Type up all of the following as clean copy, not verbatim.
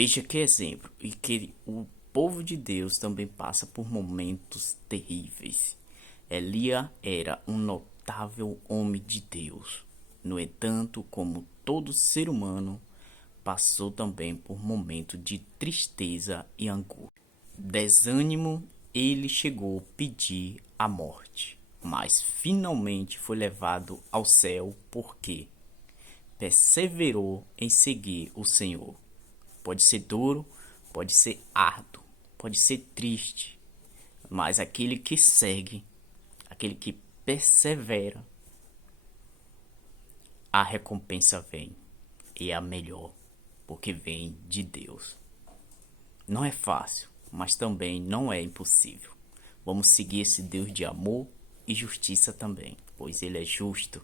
Veja que exemplo, e que o povo de Deus também passa por momentos terríveis. Elias era um notável homem de Deus. No entanto, como todo ser humano, passou também por momentos de tristeza e angústia. Desânimo, ele chegou a pedir a morte, mas finalmente foi levado ao céu porque perseverou em seguir o Senhor. Pode ser duro, pode ser árduo, pode ser triste, mas aquele que segue, aquele que persevera, a recompensa vem, e é a melhor, porque vem de Deus. Não é fácil, mas também não é impossível. Vamos seguir esse Deus de amor e justiça também, pois Ele é justo.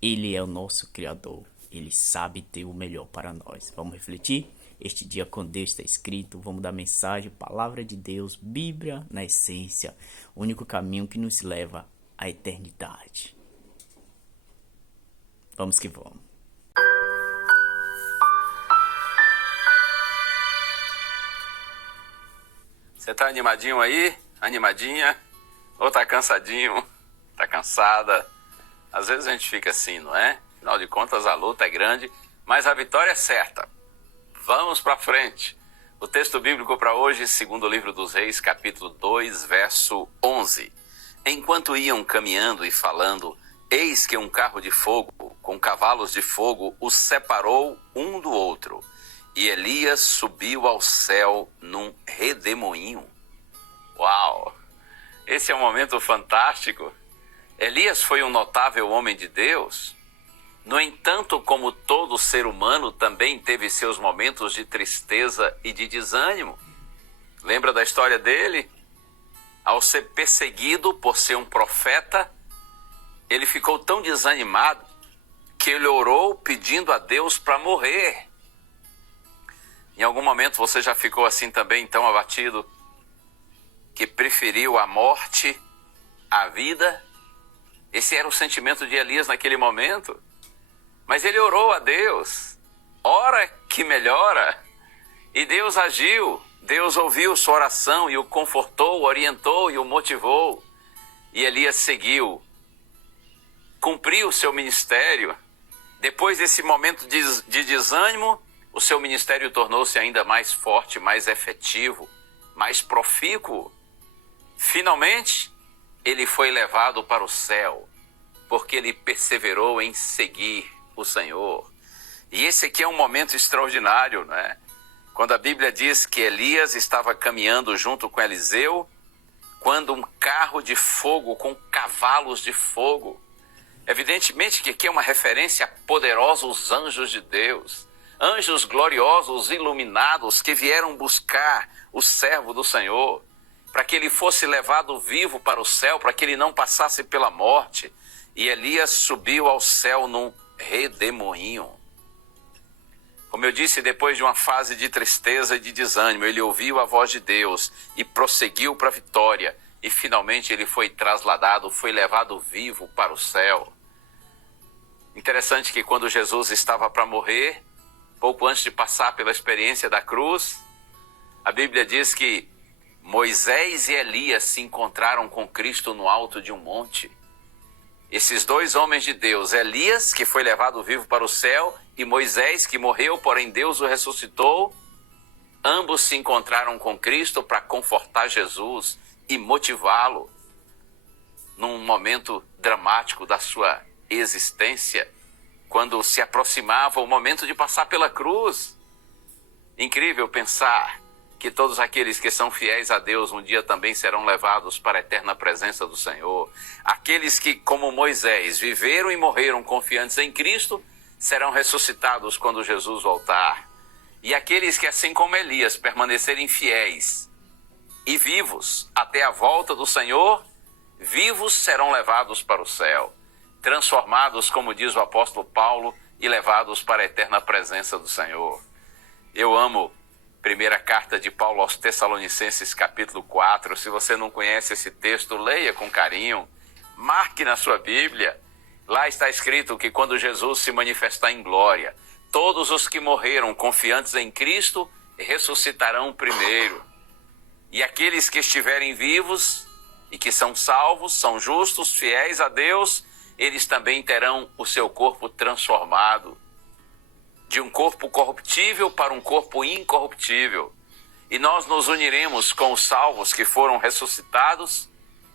Ele é o nosso Criador. Ele sabe ter o melhor para nós. Vamos refletir? Este dia com Deus está escrito. Vamos dar mensagem, palavra de Deus, Bíblia na essência. O único caminho que nos leva à eternidade. Vamos que vamos. Você tá animadinho aí? Animadinha? Ou tá cansadinho? Tá cansada? Às vezes a gente fica assim, não é? Afinal de contas a luta é grande, mas a vitória é certa. Vamos pra frente. O texto bíblico para hoje, segundo o livro dos Reis, capítulo 2, verso 11. Enquanto iam caminhando e falando, eis que um carro de fogo, com cavalos de fogo, os separou um do outro. E Elias subiu ao céu num redemoinho. Uau! Esse é um momento fantástico. Elias foi um notável homem de Deus. No entanto, como todo ser humano, também teve seus momentos de tristeza e de desânimo. Lembra da história dele? Ao ser perseguido por ser um profeta, ele ficou tão desanimado que ele orou pedindo a Deus para morrer. Em algum momento você já ficou assim também, tão abatido, que preferiu a morte à vida? Esse era o sentimento de Elias naquele momento. Mas ele orou a Deus, ora que melhora, e Deus agiu. Deus ouviu sua oração e o confortou, o orientou e o motivou. E Elias seguiu, cumpriu o seu ministério. Depois desse momento de desânimo, o seu ministério tornou-se ainda mais forte, mais efetivo, mais profícuo. Finalmente, ele foi levado para o céu, porque ele perseverou em seguir o Senhor. E esse aqui é um momento extraordinário, né? Quando a Bíblia diz que Elias estava caminhando junto com Eliseu, quando um carro de fogo com cavalos de fogo, evidentemente que aqui é uma referência a poderosos anjos de Deus, anjos gloriosos, iluminados, que vieram buscar o servo do Senhor, para que ele fosse levado vivo para o céu, para que ele não passasse pela morte. E Elias subiu ao céu num redemoinho. Como eu disse, depois de uma fase de tristeza e de desânimo, ele ouviu a voz de Deus e prosseguiu para a vitória. E finalmente ele foi trasladado, foi levado vivo para o céu. Interessante que quando Jesus estava para morrer, pouco antes de passar pela experiência da cruz, a Bíblia diz que Moisés e Elias se encontraram com Cristo no alto de um monte. Esses dois homens de Deus, Elias, que foi levado vivo para o céu, e Moisés, que morreu, porém Deus o ressuscitou, ambos se encontraram com Cristo para confortar Jesus e motivá-lo num momento dramático da sua existência, quando se aproximava o momento de passar pela cruz. Incrível pensar que todos aqueles que são fiéis a Deus um dia também serão levados para a eterna presença do Senhor. Aqueles que, como Moisés, viveram e morreram confiantes em Cristo, serão ressuscitados quando Jesus voltar. E aqueles que, assim como Elias, permanecerem fiéis e vivos até a volta do Senhor, vivos serão levados para o céu, transformados, como diz o apóstolo Paulo, e levados para a eterna presença do Senhor. Eu amo primeira carta de Paulo aos Tessalonicenses, capítulo 4. Se você não conhece esse texto, leia com carinho, marque na sua Bíblia. Lá está escrito que quando Jesus se manifestar em glória, todos os que morreram confiantes em Cristo ressuscitarão primeiro. E aqueles que estiverem vivos e que são salvos, são justos, fiéis a Deus, eles também terão o seu corpo transformado de um corpo corruptível para um corpo incorruptível. E nós nos uniremos com os salvos que foram ressuscitados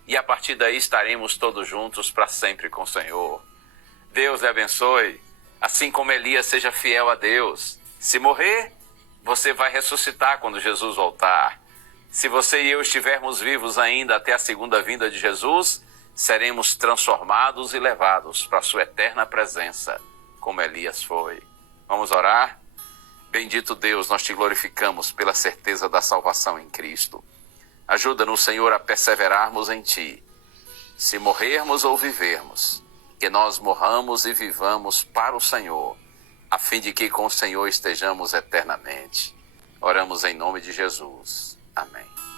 e a partir daí estaremos todos juntos para sempre com o Senhor. Deus lhe abençoe. Assim como Elias, seja fiel a Deus. Se morrer, você vai ressuscitar quando Jesus voltar. Se você e eu estivermos vivos ainda até a segunda vinda de Jesus, seremos transformados e levados para a sua eterna presença, como Elias foi. Vamos orar? Bendito Deus, nós te glorificamos pela certeza da salvação em Cristo. Ajuda-nos, Senhor, a perseverarmos em Ti. Se morrermos ou vivermos, que nós morramos e vivamos para o Senhor, a fim de que com o Senhor estejamos eternamente. Oramos em nome de Jesus. Amém.